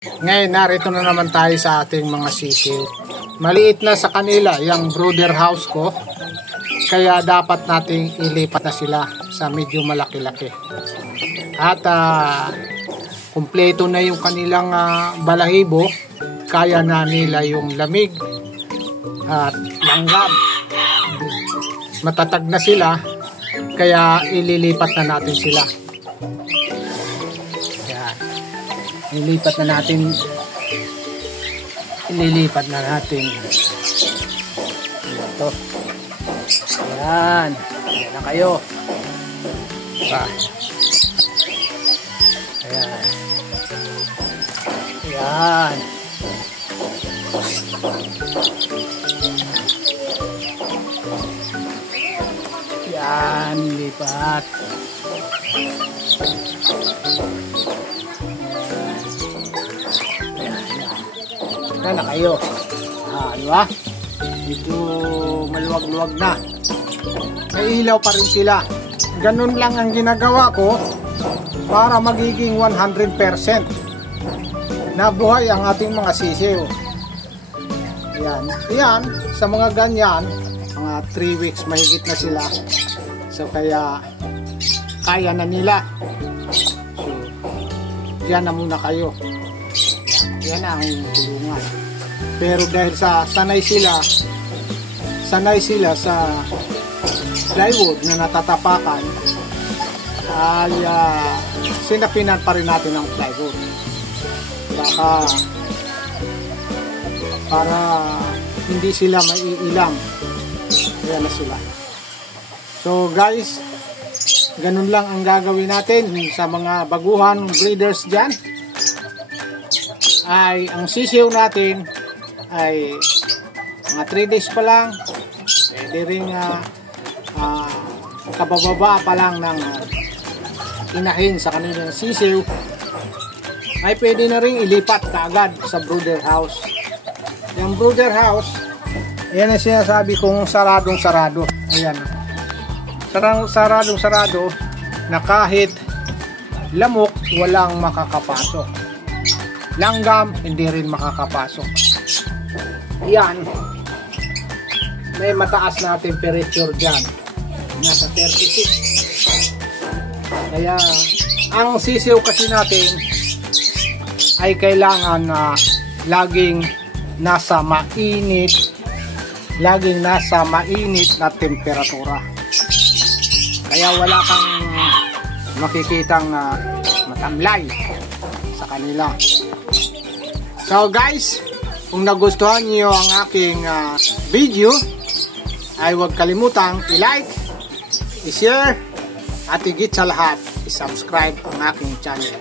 Ngayon, narito na naman tayo sa ating mga sisiw. Maliit na sa kanila yung brooder house ko. Kaya dapat nating ilipat na sila sa medyo malaki-laki. At kumpleto na yung kanilang balahibo. Kaya na nila yung lamig at langgam. Matatag na sila. Kaya ililipat na natin sila. Ililipat na natin ito. Yan na kayo. Ayan. Yan, lipat. Yan na kayo. Di ba? Medyo maluwag-luwag na. May ilaw pa rin sila. Ganun lang ang ginagawa ko para magiging 100% na buhay ang ating mga sisiw. Yan, sa mga ganyan, mga 3 weeks mahigit na sila. So kaya kaya na nila. So yan na muna kayo. Yan ang tulungan. Pero dahil sa sanay sila sa plywood na natatapakan, ay sinapinan pa rin natin ang plywood. Baka para hindi sila maiilang. Ayan na sila. So guys, ganun lang ang gagawin natin sa mga baguhan breeders dyan. Ay ang sisiw natin ay mga 3 days pa lang, pwede rin kabababa pa lang ng inahin sa kanilang sisiw, ay pwede na rin ilipat kaagad sa brooder house. Yung brooder house, ayan ang sinasabi kong saradong-sarado. Ayan, saradong-sarado na kahit lamok walang makakapasok. Langgam, hindi rin makakapasok. Yan. May mataas na temperature dyan. Nasa 36. Kaya, ang sisiw kasi natin ay kailangan na laging nasa mainit na temperatura. Kaya wala kang makikitang matamlay sa kanila. So guys, kung nagustuhan niyo ang aking video, ay huwag kalimutang i-like, i-share, at higit sa lahat, i-subscribe ang aking channel.